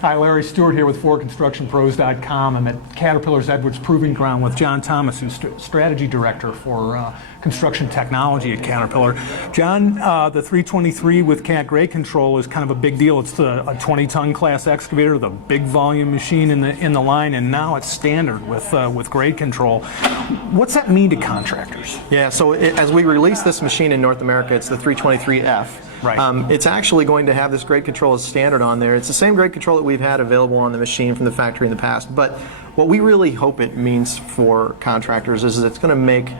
Hi, Larry Stewart here with ForConstructionPros.com. I'm at Caterpillar's Edwards Proving Ground with John Thomas, who's Strategy Director for Construction Technology at Caterpillar. John, the 323 with Cat grade control is kind of a big deal. It's a 20-ton class excavator, the big volume machine in the line, and now it's standard with grade control. What's that mean to contractors? Yeah, so as we release this machine in North America, it's the 323F. Right. It's actually going to have this grade control as standard on there. It's the same grade control that we've had available on the machine from the factory in the past. But what we really hope it means for contractors is that it's going to make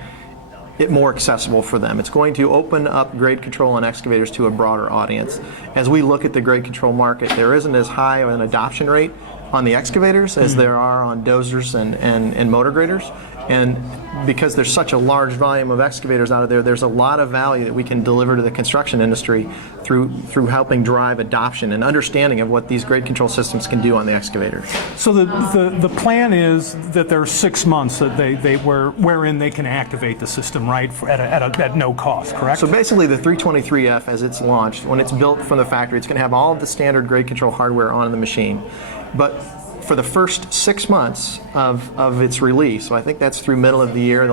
it more accessible for them. It's going to open up grade control on excavators to a broader audience. As we look at the grade control market, there isn't as high of an adoption rate on the excavators as there are on dozers and motor graders. And because there's such a large volume of excavators out of there, there's a lot of value that we can deliver to the construction industry through helping drive adoption and understanding of what these grade control systems can do on the excavator. So the plan is that there's 6 months that wherein they can activate the system, right, at no cost, correct? So basically the 323F, as it's launched, when it's built from the factory, it's going to have all of the standard grade control hardware on the machine. But for the first 6 months of its release, so I think that's through middle of the year,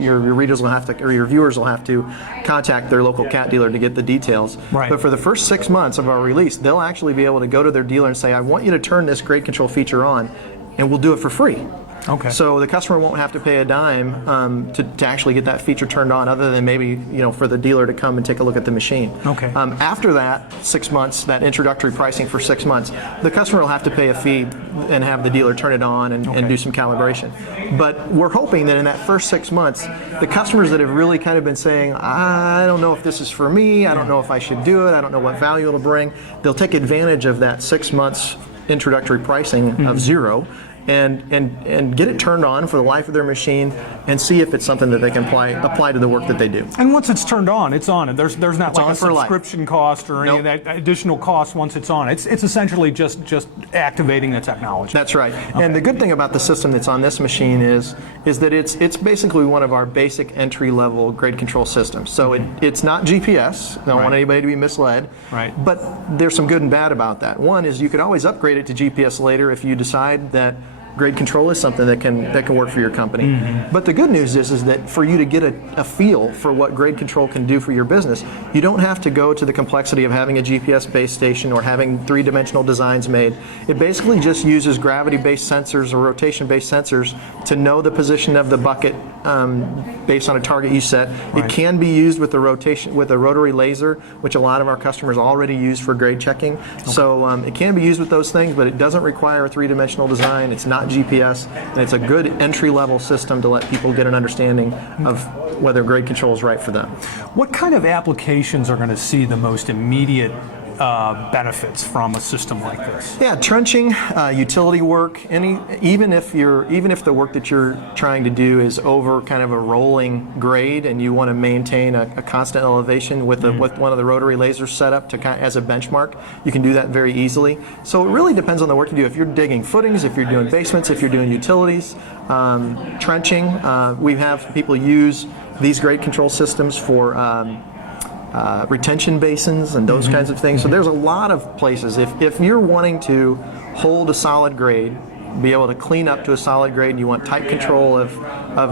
your readers will have to, or your viewers will have to contact their local Cat dealer to get the details. Right. But for the first 6 months of our release, they'll actually be able to go to their dealer and say, I want you to turn this grade control feature on, and we'll do it for free. Okay. So the customer won't have to pay a dime to actually get that feature turned on, other than maybe for the dealer to come and take a look at the machine. Okay. After that 6 months, that introductory pricing for 6 months, the customer will have to pay a fee and have the dealer turn it on and do some calibration. But we're hoping that in that first 6 months, the customers that have really kind of been saying, I don't know if this is for me, I don't know if I should do it, I don't know what value it'll bring, they'll take advantage of that 6 months introductory pricing of zero. And get it turned on for the life of their machine and see if it's something that they can apply to the work that they do. And once it's turned on, it's on. And there's not like a subscription cost or any of Nope. that additional cost once it's on. It's essentially just activating the technology. That's right. Okay. And the good thing about the system that's on this machine is that it's basically one of our basic entry-level grade control systems. So it's not GPS. I don't want anybody to be misled. Right. But there's some good and bad about that. One is you could always upgrade it to GPS later if you decide that grade control is something that can work for your company. But the good news is that for you to get a feel for what grade control can do for your business, you don't have to go to the complexity of having a GPS base station or having three-dimensional designs made. It basically just uses gravity-based sensors or rotation-based sensors to know the position of the bucket based on a target you set. Right. It can be used with a rotary laser, which a lot of our customers already use for grade checking. Okay. So it can be used with those things, but it doesn't require a three-dimensional design. It's not GPS, and it's a good entry-level system to let people get an understanding of whether grade control is right for them. What kind of applications are going to see the most immediate benefits from a system like this? Yeah, trenching, utility work, even if the work that you're trying to do is over kind of a rolling grade and you want to maintain a constant elevation with one of the rotary lasers set up as a benchmark, you can do that very easily. So it really depends on the work you do. If you're digging footings, if you're doing basements, if you're doing utilities, trenching, we have people use these grade control systems for retention basins and those kinds of things. So there's a lot of places. If you're wanting to hold a solid grade, be able to clean up to a solid grade, and you want tight control of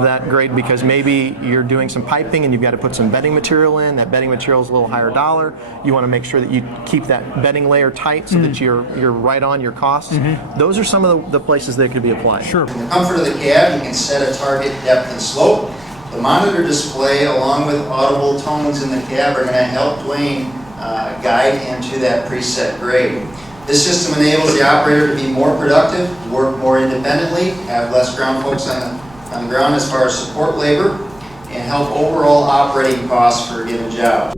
that grade because maybe you're doing some piping and you've got to put some bedding material in, that bedding material is a little higher dollar, you want to make sure that you keep that bedding layer tight so that you're right on your costs. Those are some of the places that could be applied. Sure. In the comfort of the cab, you can set a target depth and slope. The monitor display, along with audible tones in the cab, are going to help Dwayne guide him to that preset grade. This system enables the operator to be more productive, work more independently, have less ground folks on the ground as far as support labor, and help overall operating costs for a given job.